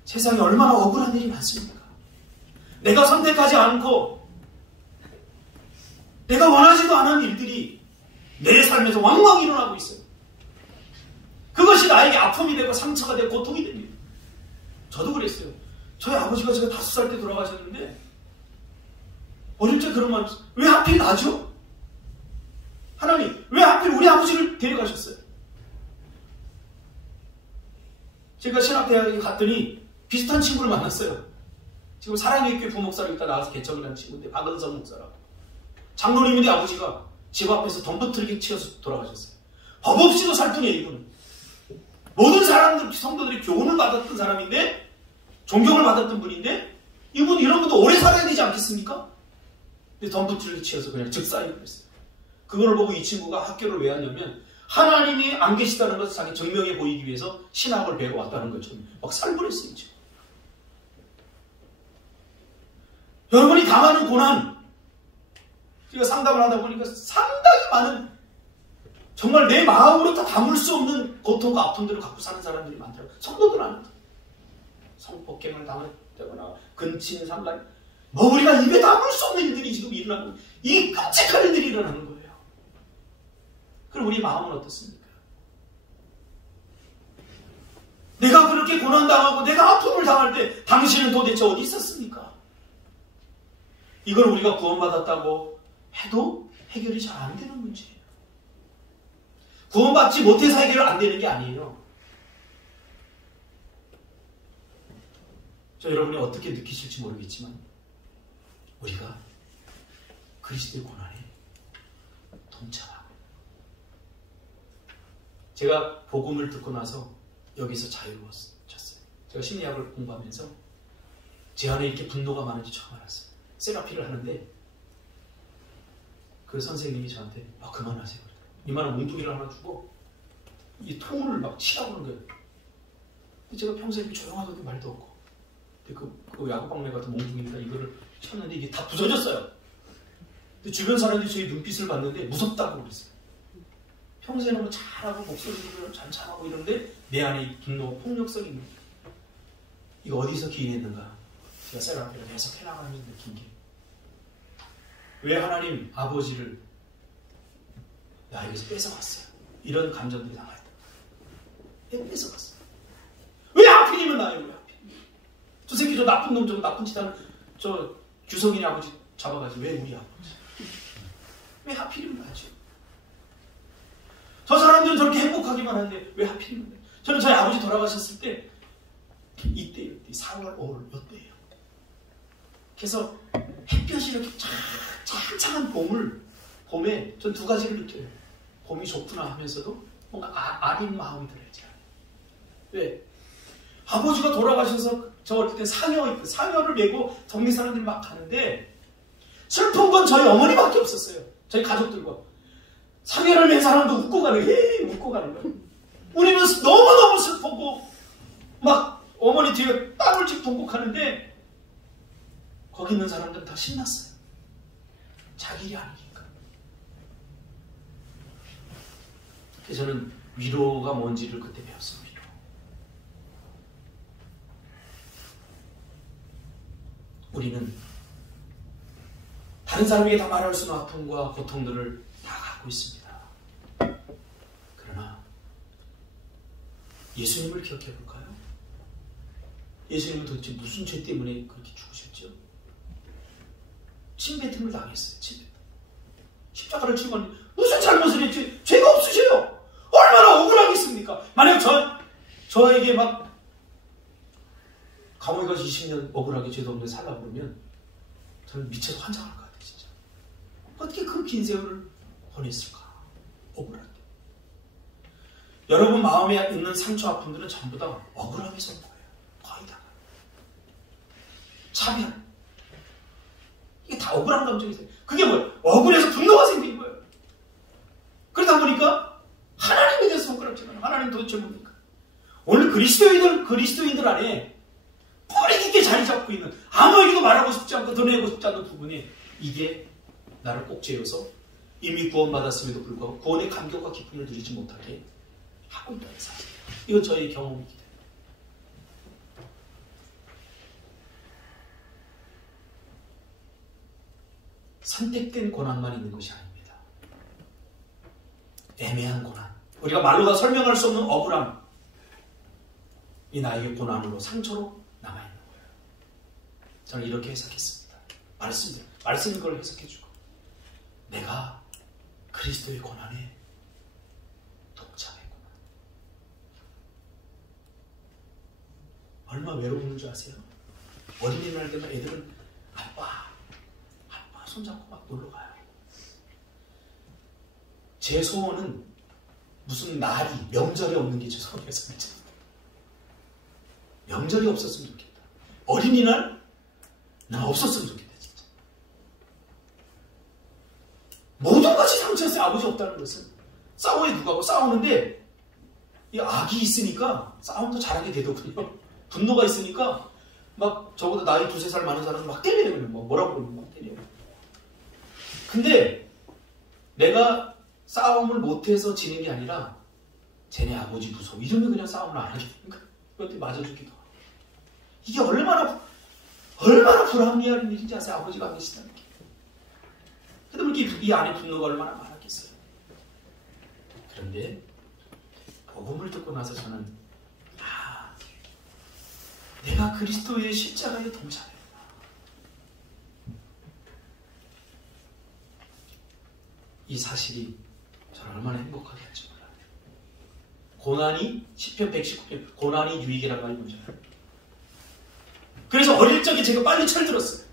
세상에 얼마나 억울한 일이 많습니까? 내가 선택하지 않고 내가 원하지도 않은 일들이 내 삶에서 왕왕 일어나고 있어요. 그것이 나에게 아픔이 되고 상처가 되고 고통이 됩니다. 저도 그랬어요. 저희 아버지가 제가 5살 때 돌아가셨는데 어릴 때 그런 말, 왜 하필 나죠? 하나님, 왜 하필 우리 아버지를 데려가셨어요? 제가 신학대학에 갔더니 비슷한 친구를 만났어요. 지금 사랑의 교회 부목사로 있다 나와서 개척이라는 친구인데 박은성 목사라고. 장로님인데 아버지가 집 앞에서 덤프트럭에 치여서 돌아가셨어요. 법 없이도 살뿐이에요, 이분은. 모든 사람들, 성도들이 교훈을 받았던 사람인데, 존경을 받았던 분인데, 이분 이런 분도 오래 살아야 되지 않겠습니까? 근데 덤프트럭에 치여서 그냥 즉사해 버렸어요. 그걸 보고 이 친구가 학교를 왜 왔냐면, 하나님이 안 계시다는 것을 자기 증명해 보이기 위해서 신학을 배워왔다는 것처럼 막 살벌했어요. 여러분이 당하는 고난, 제가 상담을 하다 보니까 상당히 많은, 정말 내 마음으로 다 담을 수 없는 고통과 아픔들을 갖고 사는 사람들이 많더라고요. 성도들 안에 성폭행을 당했다거나 근친 상간, 뭐 우리가 입에 담을 수 없는 일들이 지금 일어나고, 이 끔찍한 일들이 일어나는 거예요. 그럼 우리 마음은 어떻습니까? 내가 그렇게 고난당하고 내가 아픔을 당할 때 당신은 도대체 어디 있었습니까? 이걸 우리가 구원받았다고 해도 해결이 잘 안 되는 문제예요. 구원받지 못해서 해결 안 되는 게 아니에요. 여러분이 어떻게 느끼실지 모르겠지만 우리가 그리스도의 고난에 동참하고, 제가 복음을 듣고 나서 여기서 자유로워졌어요. 제가 심리학을 공부하면서 제 안에 이렇게 분노가 많은지 처음 알았어요. 세라피를 하는데 그 선생님이 저한테 그만하세요. 이만한 뭉뚱이를 하나 주고 이 통을 막 치라고 하는 거예요. 근데 제가 평소에 조용하거든요. 말도 없고. 근데 그 야구방망이 같은 뭉뚱이니까 이거를 쳤는데 이게 다 부서졌어요. 근데 주변 사람들이 저희 눈빛을 봤는데 무섭다고 그랬어요. 평소에는 뭐 잘하고 목소리를 잔잔하고 이런데 내 안에 이 분노, 폭력성이 있는 거예요. 이거 어디서 기인했는가? 제가 세라피를 계속 해나가면서 느낀 게, 왜 하나님 아버지를 나에게서 뺏어갔어요? 이런 감정들이 나와있다. 왜 뺏어갔어요? 왜 하필이면 나예요? 왜 하필이면? 저 새끼 저 나쁜 놈, 저거 나쁜 짓 하는 저 규성이네 아버지 잡아가지고 왜 우리 아버지? 왜 하필이면 나죠? 저 사람들은 저렇게 행복하기만 하는데 왜 하필이면 나요? 저는 저희 아버지 돌아가셨을 때 이때요. 4월, 5월 이때예요. 그래서 햇볕이 이렇게 창창한 봄에 전 2가지를 느껴요. 봄이 좋구나 하면서도 뭔가 아린 마음이 들어야지. 왜? 아버지가 돌아가셔서 저 어릴 때 상여를 메고 동네 사람들이 막 가는데, 슬픈 건 저희 어머니밖에 없었어요. 저희 가족들과. 상여를 맨 사람도 웃고 가는 거예요. 웃고 가는 거예요. 우리는 너무너무 슬프고 막 어머니 뒤에 땀을 쥐고 동곡하는데, 거기 있는 사람들은 다 신났어요. 자기 일이 아니니까. 그래서 저는 위로가 뭔지를 그때 배웠어요. 위로. 우리는 다른 사람에게 다 말할 수 없는 아픔과 고통들을 다 갖고 있습니다. 그러나 예수님을 기억해 볼까요? 예수님은 도대체 무슨 죄 때문에 그렇게 죽으셨죠? 침뱉음을 당했어요. 침뱉음. 십자가를 치고 무슨 잘못을 했지? 죄가 없으세요. 얼마나 억울하겠습니까? 만약 저에게 막 감옥에 가서 20년 억울하게 죄도 없는 살라고 그러면 저는 미쳐서 환장할 것 같아요. 진짜. 어떻게 그 긴 세월을 보냈을까? 억울한데. 여러분 마음에 있는 상처 아픔들은 전부 다 억울함에서 온 거예요. 거의 다. 차별. 이게 다 억울한 감정이 있어요. 그게 뭐예요? 억울해서 분노가 생긴 거예요. 그러다 보니까 하나님에 대해서 손가락질하는, 하나님 도대체 뭡니까? 오늘 그리스도인들 안에 뿌리 깊게 자리 잡고 있는, 아무에게도 말하고 싶지 않고 드러내고 싶지 않은 부분이, 이게 나를 꼭 죄어서 이미 구원받았음에도 불구하고 구원의 감격과 기쁨을 누리지 못하게 하고 있다는 사실. 이건 저의 경험입니다. 선택된 고난만 있는 것이 아닙니다. 애매한 고난, 우리가 말로 다 설명할 수 없는 억울함, 이 나에게 고난으로 상처로 남아있는 거예요. 저는 이렇게 해석했습니다. 말씀인 걸 해석해주고, 내가 그리스도의 고난에 동참했구나. 얼마 외로운 줄 아세요? 어린이날 되면 애들은 아빠 손잡고 막 놀러 가요. 제 소원은 무슨 날이, 명절이 없는 게 제 소원이었어요. 명절이 없었으면 좋겠다. 어린이날? 난 없었으면 좋겠다, 진짜. 모든 것이 상처였어요. 아버지 없다는 것은. 싸워야 누가 하고 싸우는데, 이 악이 있으니까 싸움도 잘하게 되더군요. 분노가 있으니까, 막 저보다 나이 2-3살 많은 사람은 막 때려요. 뭐라고 그러면 막 때려요. 근데 내가 싸움을 못해서 지는 게 아니라 쟤네 아버지 무서워. 이러면 그냥 싸움을 안 하게 되는 거야. 그것도 맞아주기도 하고. 이게 얼마나 불합리한 일인지 아세요? 아버지가 안 계시다는 게. 근데 이렇게 이 안에 분노가 얼마나 많았겠어요. 그런데 복음을 듣고 나서 저는 내가 그리스도의 십자가에 동참했다. 이 사실이 저를 얼마나 행복하게 할지 몰라요. 고난이, 시편 119편, 고난이 유익이라는 말이 뭔지 알아요? 그래서 어릴 적에 제가 빨리 철들었어요.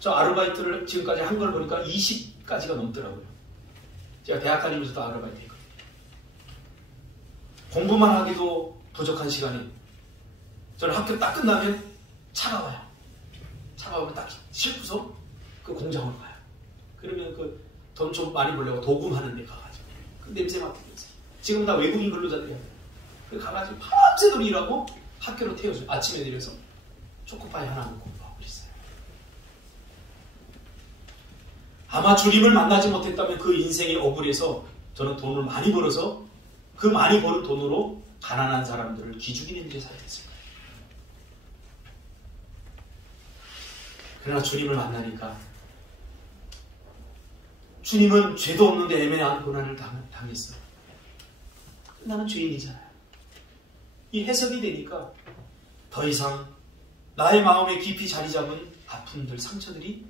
저 아르바이트를 지금까지 한 걸 보니까 20가지가 넘더라고요. 제가 대학 다니면서도 아르바이트 했거든요. 공부만 하기도 부족한 시간에 저는 학교 딱 끝나면 차가 와요. 차가 오면 딱 싣고서 그 공장으로 가요. 그러면 그 돈 좀 많이 벌려고 도금하는 데 가가지고 그 냄새 맡으면서 지금 다 외국인 근로자들이야. 그 가가지고 밤새도록 일하고 학교로 태워줘요. 아침에 내려서 초코파이 하나 먹고 공부하고 있어요. 아마 주님을 만나지 못했다면 그 인생의 억울해서 저는 돈을 많이 벌어서 그 많이 버는 돈으로 가난한 사람들을 기죽이는 일에 살겠습니다. 그러나 주님을 만나니까 주님은 죄도 없는데 애매한 고난을 당했어요. 나는 죄인이잖아요. 이 해석이 되니까 더 이상 나의 마음에 깊이 자리 잡은 아픔들, 상처들이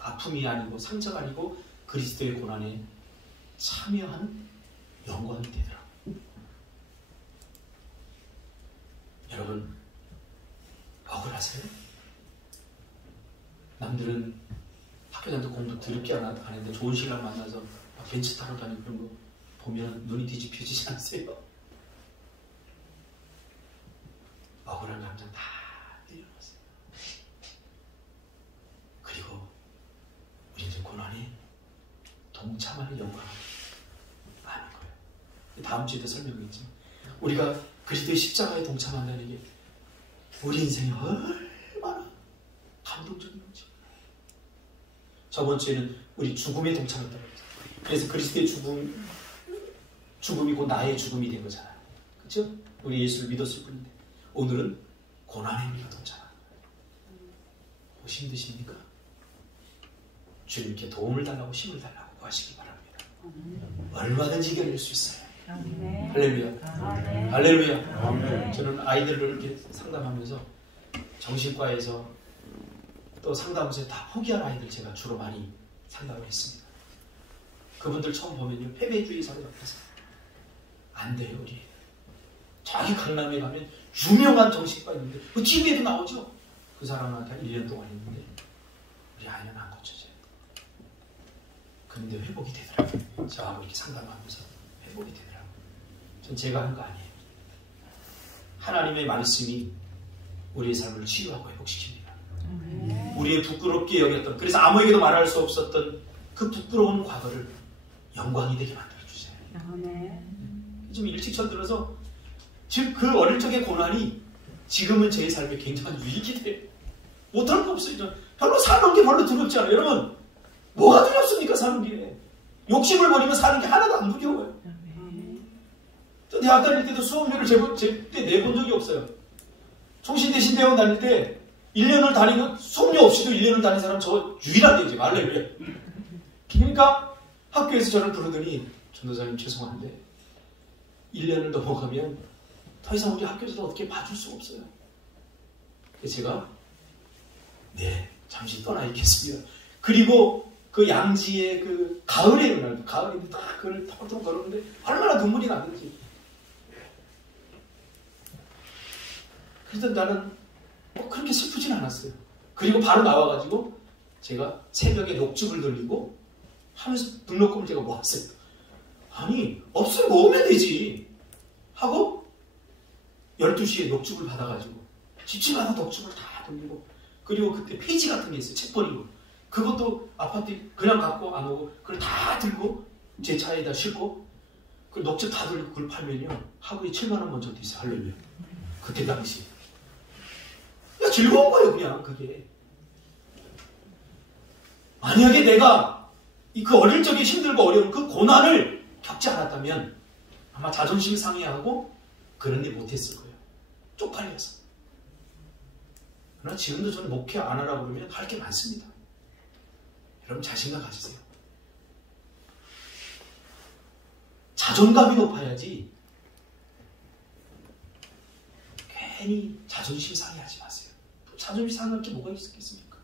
아픔이 아니고 상처가 아니고 그리스도의 고난에 참여한 영광이 되더라고요. 여러분 억울하세요? 남들은 학교 다닐 때 공부 드럽게 안 하는데 좋은 신랑 만나서 벤츠 타러 다니고 그런 거 보면 눈이 뒤집혀지지 않으세요? 억울한 감정 다 내려놓으세요. 그리고 우리는 고난에 동참하는 영광을 아는 거예요. 다음 주에도 설명했지만 우리가 그리스도의 십자가에 동참한다는 게 우리 인생에 얼마나 감동적인 거죠. 저번 주에는 우리 죽음에 동참했다고 했죠. 그래서 그리스도의 죽음이 곧 나의 죽음이 된 거잖아요. 그렇죠? 우리 예수를 믿었을 뿐인데 오늘은 고난에 우리가 동참합니다. 혹시 힘드십니까? 주님께 도움을 달라고 힘을 달라고 구하시기 바랍니다. 얼마든지 이겨낼 수 있어요. 할렐루야. 할렐루야. 저는 아이들을 이렇게 상담하면서 정신과에서 또 상담소에 다 포기한 아이들 제가 주로 많이 상담을 했습니다. 그분들 처음 보면요, 패배주의자로 옆에서 안 돼요, 우리. 저기 강남에 가면 유명한 정신과 있는데 그 TV에도 나오죠. 그 사람한테 한 1년 동안 했는데 우리 아이는 안 고쳐져요. 그런데 회복이 되더라고요. 저하고 이렇게 상담하면서 회복이 되더라고요. 전 제가 한 거 아니에요. 하나님의 말씀이 우리의 삶을 치유하고 회복시킵니다. 우리의 부끄럽게 여겼던, 그래서 아무에게도 말할 수 없었던 그 부끄러운 과거를 영광이 되게 만들어주세요. 좀 일찍 철들어서 즉 그 어릴 적의 고난이 지금은 제 삶에 굉장한 유익이 돼요. 못할 거 없어요. 별로 사는 게 별로 두렵지 않아요. 여러분 뭐가 두렵습니까? 사는 게 욕심을 버리면 사는 게 하나도 안 두려워요. 저 대학 다닐 때도 수업료를 제때 내본 적이 없어요. 총신대신 대원 다닐 때 1년을 다니고 소문이 없이도 1년을 다닌 사람 저 유일하게 이제 할렐루야. 그러니까 학교에서 저를 부르더니 전도사님 죄송한데 1년을 넘어가면 더 이상 우리 학교에서 어떻게 봐줄 수가 없어요. 그래서 제가 네 잠시 떠나 있겠습니다. 그리고 그 양지의 그 가을에 그날 가을인데 딱 그걸 턱턱 걸었는데 얼마나 눈물이 나는지. 그래서 나는 그렇게 슬프진 않았어요. 그리고 바로 나와가지고 제가 새벽에 녹즙을 돌리고 하면서 등록금을 제가 모았어요. 아니 없으면 모으면 되지 하고 12시에 녹즙을 받아가지고 집집마다 녹즙을 다 돌리고, 그리고 그때 페이지 같은 게 있어요. 책 버리고 그것도 아파트 그냥 갖고 안 오고 그걸 다 들고 제 차에다 싣고 그 녹즙 다 돌리고 그걸 팔면요 하루에 7만원 먼저 있어요. 할렐루야. 그때 당시 즐거운 거예요. 그냥 그게. 만약에 내가 그 어릴 적에 힘들고 어려운 그 고난을 겪지 않았다면 아마 자존심 상해하고 그런 일 못했을 거예요. 쪽팔려서. 그러나 지금도 저는 목회 안 하라고 그러면 할 게 많습니다. 여러분 자신감 가지세요. 자존감이 높아야지 괜히 자존심 상해하지 마세요. 자존심 상할 게 뭐가 있겠습니까?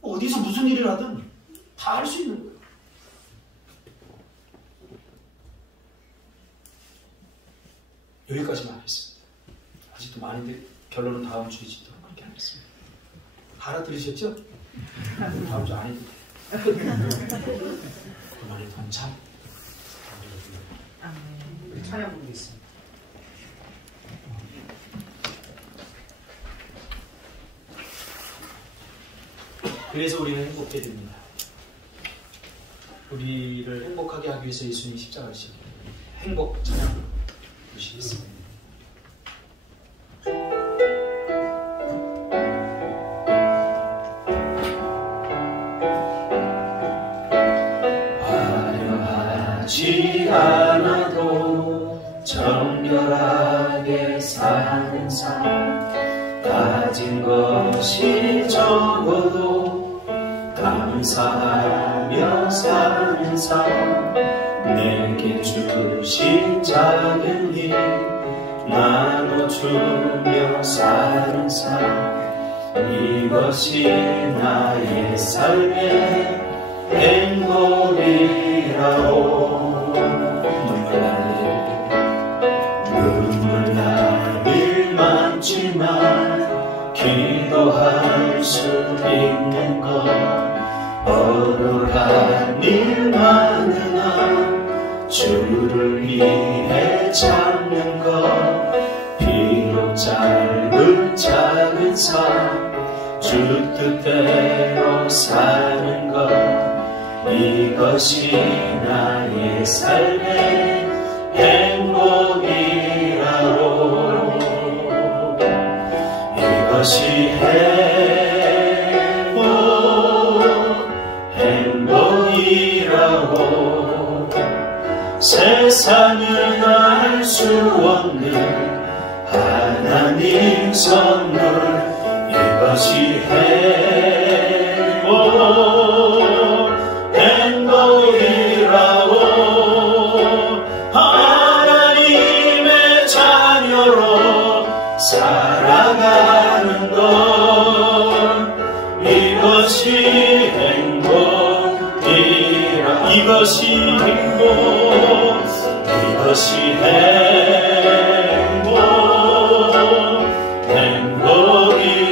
어디서 무슨 일을 하든 다 할 수 있는 거예요. 여기까지만 하겠습니다. 아직도 많은데 결론은 다음 주에 짓도록 그렇게 하겠습니다. 알아들으셨죠? 다음 주 안 해도 돼요. 그만의 동참. 우리 찬양 부르겠습니다. 그래서 우리는 행복해야 됩니다. 우리를 행복하게 하기 위해서 예수님이 십자가를 지신 행복 찬양 부르시겠습니다. 화려하지 않아도 정결하게 사는 삶, 가진 것이 적어도 감사하며 사는 삶, 내게 주신 작은 힘 나눠주며 사는 삶, 이것이 나의 삶의 행복이라오. 눈물 나를 많지만 기도할 수 있는 것, 억울한 일 많으나 주를 위해 참는 것, 비록 짧은 작은 삶 주 뜻대로 사는 것, 이것이 나의 삶의 행복이라오. 이것이 행복이라고. 세상은 알 수 없는 하나님 선물, 이것이 행복이라고. 하나님의 자녀로 살아가는 것, 이것이 행복이라. 이것이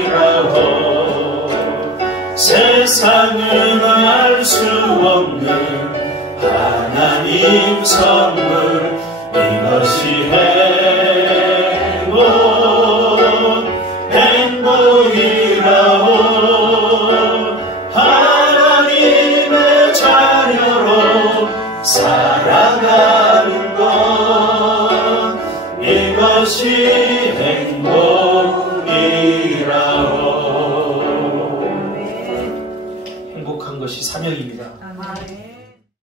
행복이라고. 세상은 알 수 없는 하나님 선물, 이것이 행복이라고. 하나님의 자녀로 살아가는 것, 이것이 행복이라고. 행복한 것이 사명입니다.